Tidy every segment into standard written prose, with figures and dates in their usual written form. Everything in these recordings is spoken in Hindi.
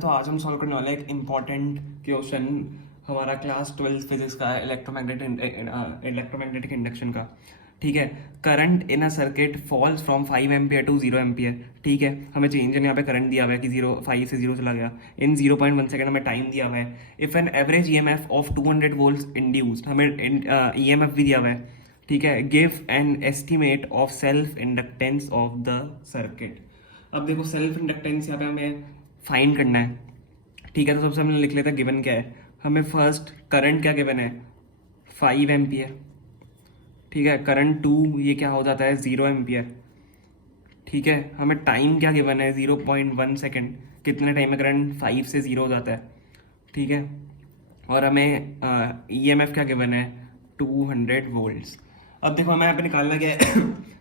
तो आज हम सॉल्व करने वाले एक इम्पॉर्टेंट क्वेश्चन हमारा क्लास 12 फिजिक्स का इलेक्ट्रोमैग्नेटिक इंडक्शन का। ठीक है, current in a circuit falls from 5 ampere to 0 ampere. ठीक है, हमें चेंज यहाँ पे करंट दिया हुआ है कि 5 से 0 चला गया इन 0.1 सेकंड, हमें टाइम दिया हुआ है। If an average EMF of 200 volts induced, हमें ईएमएफ भी दिया हुआ है। ठीक है, give an estimate of self inductance of the circuit. अब देखो सेल्फ इंडक्टेंस यहाँ पे हमें फाइंड करना है। ठीक है, तो सबसे हमने लिख लेते हैं गिवन क्या है। हमें फर्स्ट करंट क्या गिवन है, 5 एम्पियर। ठीक है, करंट 2 ये क्या हो जाता है 0 एम्पियर। ठीक है, हमें टाइम क्या गिवन है 0.1 सेकेंड, कितने टाइम में करंट 5 से 0 हो जाता है। ठीक है, और हमें ईएमएफ क्या गिवन है 200 वोल्ट्स। अब देखो हमें यहाँ पे निकालना क्या है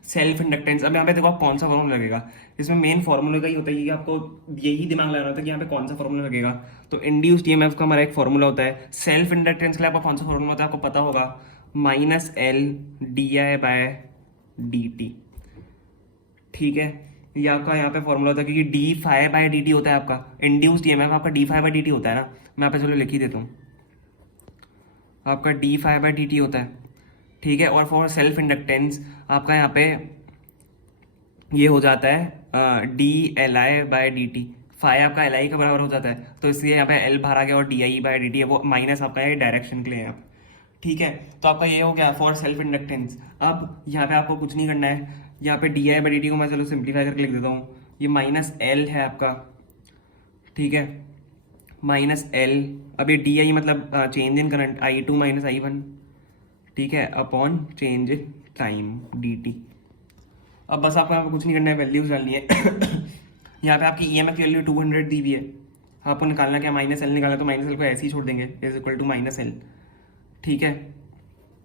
सेल्फ इंडक्टेंस। अब यहाँ पे देखो आप कौन सा फॉर्मूला लगेगा, इसमें मेन फॉर्मूला का ही होता है कि आपको यही दिमाग लगाना होता है कि यहाँ पे कौन सा फॉर्मूला लगेगा। तो इंड्यूस्ड ईएमएफ का हमारा एक फॉर्मूला होता है, सेल्फ इंडक्टेंस के लिए आपका कौन सा फॉर्मूला होता है आपको पता होगा, -L/di/dt। ठीक है, ये आपका यहाँ पे फॉर्मूला होता है क्योंकि d∅/dt होता है आपका इंड्यूस्ड ईएमएफ, आपका d∅/dt होता है ना। मैं यहाँ पे चलो लिख ही देता हूँ, आपका d∅/dt होता है। ठीक है, और फॉर सेल्फ इंडक्टेंस आपका यहाँ पे ये हो जाता है dLi/dt। फाई आपका एल आई के बराबर हो जाता है, तो इसलिए यहाँ पे एल बाहर आ गया और di/dt है वो माइनस आपका ये डायरेक्शन के लिए है। ठीक है, तो आपका ये हो गया फॉर सेल्फ इंडक्टेंस। अब यहाँ पे आपको कुछ नहीं करना है, यहाँ पे di/dt को मैं चलो सिंप्लीफाई करके लिख देता हूँ, ये -L है आपका। ठीक है, -L, अब ये di मतलब change in current I2 - I1। ठीक है, upon change in time dt। अब बस आपको यहाँ पे कुछ नहीं करना है, वैल्यूज डालनी है यहाँ पे आपकी ईएमएफ की वैल्यू 200 दी हुई है, आपको निकालना क्या -L निकालना, तो -L को ऐसे ही छोड़ देंगे, इज इक्वल टू -L। ठीक है,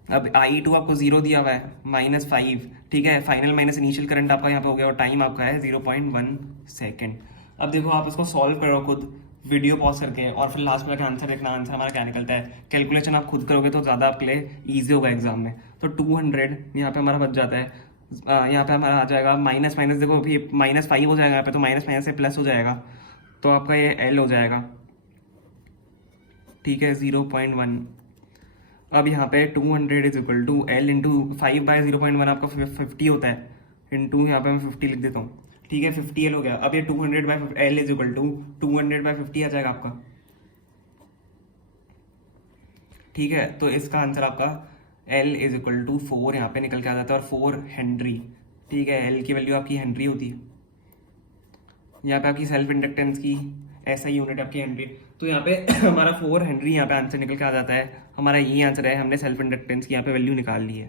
अब I2 आपको 0 दिया हुआ है -5। ठीक है, फाइनल माइनस इनिशियल करंट आपका यहाँ पे हो गया और टाइम आपका है 0.1 सेकेंड। अब देखो आप इसको सॉल्व करो खुद वीडियो पॉज करके, और फिर लास्ट में आंसर देखना, आंसर हमारा क्या निकलता है। कैलकुलेशन आप खुद करोगे तो ज़्यादा आपके लिए ईजी होगा एग्जाम में। तो 200 यहाँ पे हमारा बच जाता है, यहाँ पे हमारा आ जाएगा माइनस माइनस, देखो अभी -5 हो जाएगा यहाँ पे, तो माइनस माइनस से प्लस हो जाएगा, तो आपका ये L हो जाएगा। ठीक है, 0.1। अब यहाँ पे 200 is equal to L into 5/0.1 आपका 50 होता है, इंटू यहाँ पे मैं 50 लिख देता हूँ। ठीक है, 50L हो गया। अब ये 200/L इज इक्वल टू 200/50 आ जाएगा आपका। ठीक है, तो इसका आंसर आपका L इज इक्वल टू 4 यहाँ पे निकल के आ जाता है, और 4 हेनरी। ठीक है, L की वैल्यू आपकी हेनरी होती है। यहाँ पे आपकी सेल्फ इंडक्टेंस की ऐसा यूनिट आपकी हेनरी, तो यहाँ पे हमारा 4 हेनरी यहाँ पे आंसर निकल के आ जाता है। हमारा यही आंसर है, हमने सेल्फ इंडक्टेंस की यहाँ पे वैल्यू निकाल ली है।